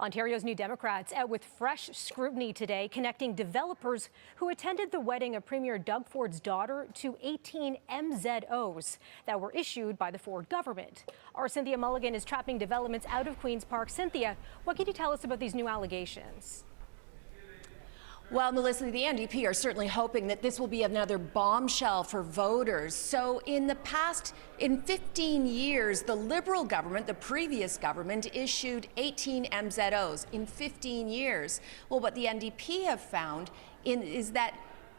Ontario's New Democrats out with fresh scrutiny today, connecting developers who attended the wedding of Premier Doug Ford's daughter to 18 MZOs that were issued by the Ford government. Our Cynthia Mulligan is trapping developments out of Queen's Park. Cynthia, what can you tell us about these new allegations? Well, Melissa, the NDP are certainly hoping that this will be another bombshell for voters. So in 15 years, the Liberal government, the previous government, issued 18 MZOs in 15 years. Well, what the NDP have found is that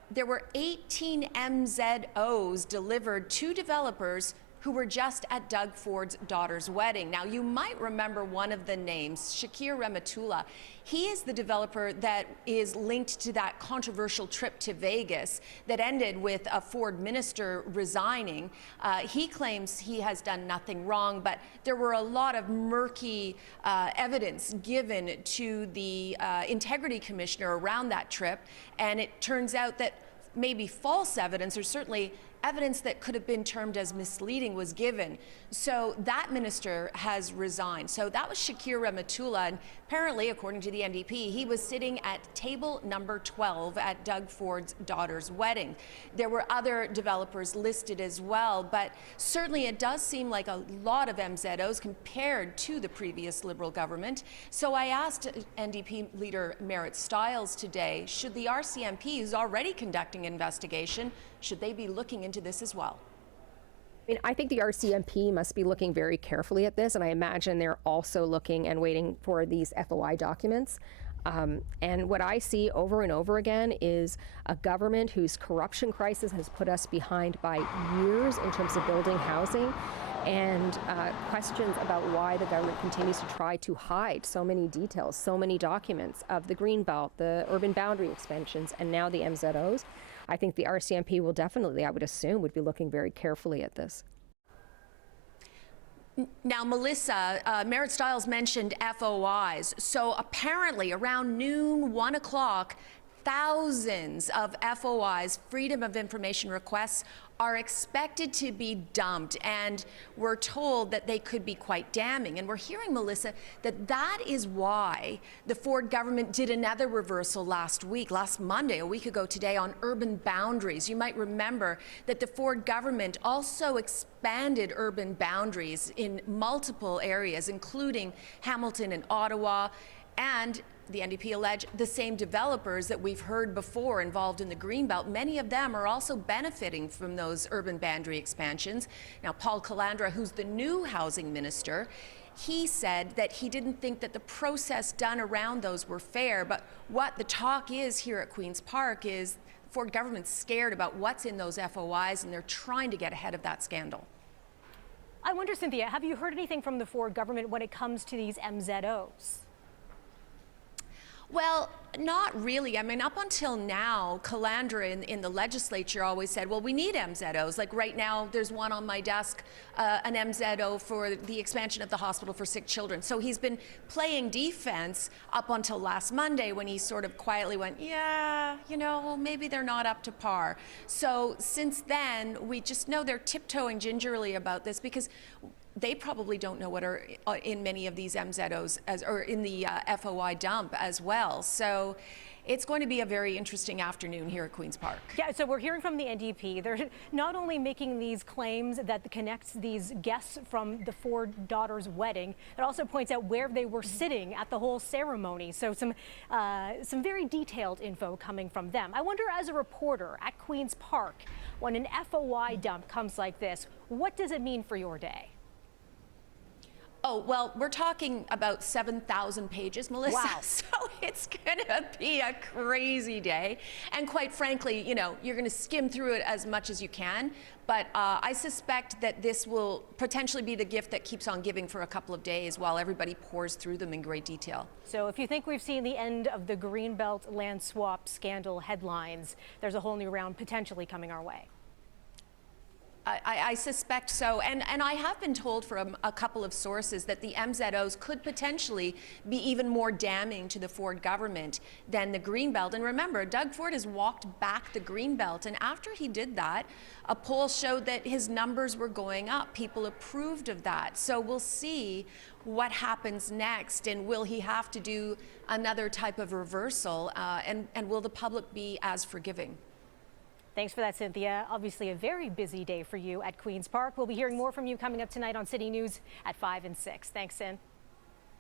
there were 18 MZOs delivered to developers who were just at Doug Ford's daughter's wedding. Now, you might remember one of the names, Shakir Rematula. He is the developer that is linked to that controversial trip to Vegas that ended with a Ford minister resigning. He claims he has done nothing wrong, but there were a lot of murky evidence given to the integrity commissioner around that trip, and it turns out that maybe false evidence, or certainly evidence that could have been termed as misleading, was given. So that minister has resigned. So that was Shakir Rematula, and apparently, according to the NDP, he was sitting at table number 12 at Doug Ford's daughter's wedding. There were other developers listed as well, but certainly it does seem like a lot of MZOs compared to the previous Liberal government. So I asked NDP leader Merritt Stiles today, should the RCMP, who's already conducting an investigation, should they be looking into this as well? I think the RCMP must be looking very carefully at this, and I imagine they're also looking and waiting for these FOI documents. And what I see over and over again is a government whose corruption crisis has put us behind by years in terms of building housing, and questions about why the government continues to try to hide so many details, so many documents of the Greenbelt, the urban boundary expansions, and now the MZOs. I think the RCMP will definitely, I would assume, would be looking very carefully at this. Now, Melissa, Merritt Stiles mentioned FOIs. So apparently around noon, 1 o'clock, thousands of FOIs, Freedom of Information requests, are expected to be dumped, and we're told that they could be quite damning. And we're hearing, Melissa, that is why the Ford government did another reversal last Monday, a week ago today, on urban boundaries. You might remember that the Ford government also expanded urban boundaries in multiple areas, including Hamilton and Ottawa, and the NDP allege the same developers that we've heard before involved in the Greenbelt, many of them are also benefiting from those urban boundary expansions. Now, Paul Calandra, who's the new housing minister, he said that he didn't think that the process done around those were fair, but what the talk is here at Queen's Park is the Ford government's scared about what's in those FOIs, and they're trying to get ahead of that scandal. I wonder, Cynthia, have you heard anything from the Ford government when it comes to these MZOs? Well, not really. I mean, up until now, Calandra in the legislature always said, well, we need MZOs. Like right now, there's one on my desk, an MZO for the expansion of the hospital for sick children. So he's been playing defense up until last Monday, when he sort of quietly went, yeah, you know, maybe they're not up to par. So since then, we just know they're tiptoeing gingerly about this, because they probably don't know what are in many of these MZOs, or in the FOI dump as well. So it's going to be a very interesting afternoon here at Queen's Park. Yeah, so we're hearing from the NDP. They're not only making these claims that connects these guests from the Ford daughter's wedding, it also points out where they were sitting at the whole ceremony. So some very detailed info coming from them. I wonder, as a reporter at Queen's Park, when an FOI dump comes like this, what does it mean for your day? Oh, well, we're talking about 7,000 pages, Melissa. Wow. So it's going to be a crazy day. And quite frankly, you know, you're going to skim through it as much as you can. But I suspect that this will potentially be the gift that keeps on giving for a couple of days while everybody pours through them in great detail. So if you think we've seen the end of the Greenbelt land swap scandal headlines, there's a whole new round potentially coming our way. I suspect so, and I have been told from a couple of sources that the MZOs could potentially be even more damning to the Ford government than the Greenbelt. And remember, Doug Ford has walked back the Greenbelt, and after he did that, a poll showed that his numbers were going up. People approved of that. So we'll see what happens next, and will he have to do another type of reversal, and will the public be as forgiving? Thanks for that, Cynthia. Obviously a very busy day for you at Queen's Park. We'll be hearing more from you coming up tonight on City News at 5 and 6. Thanks, Cyn.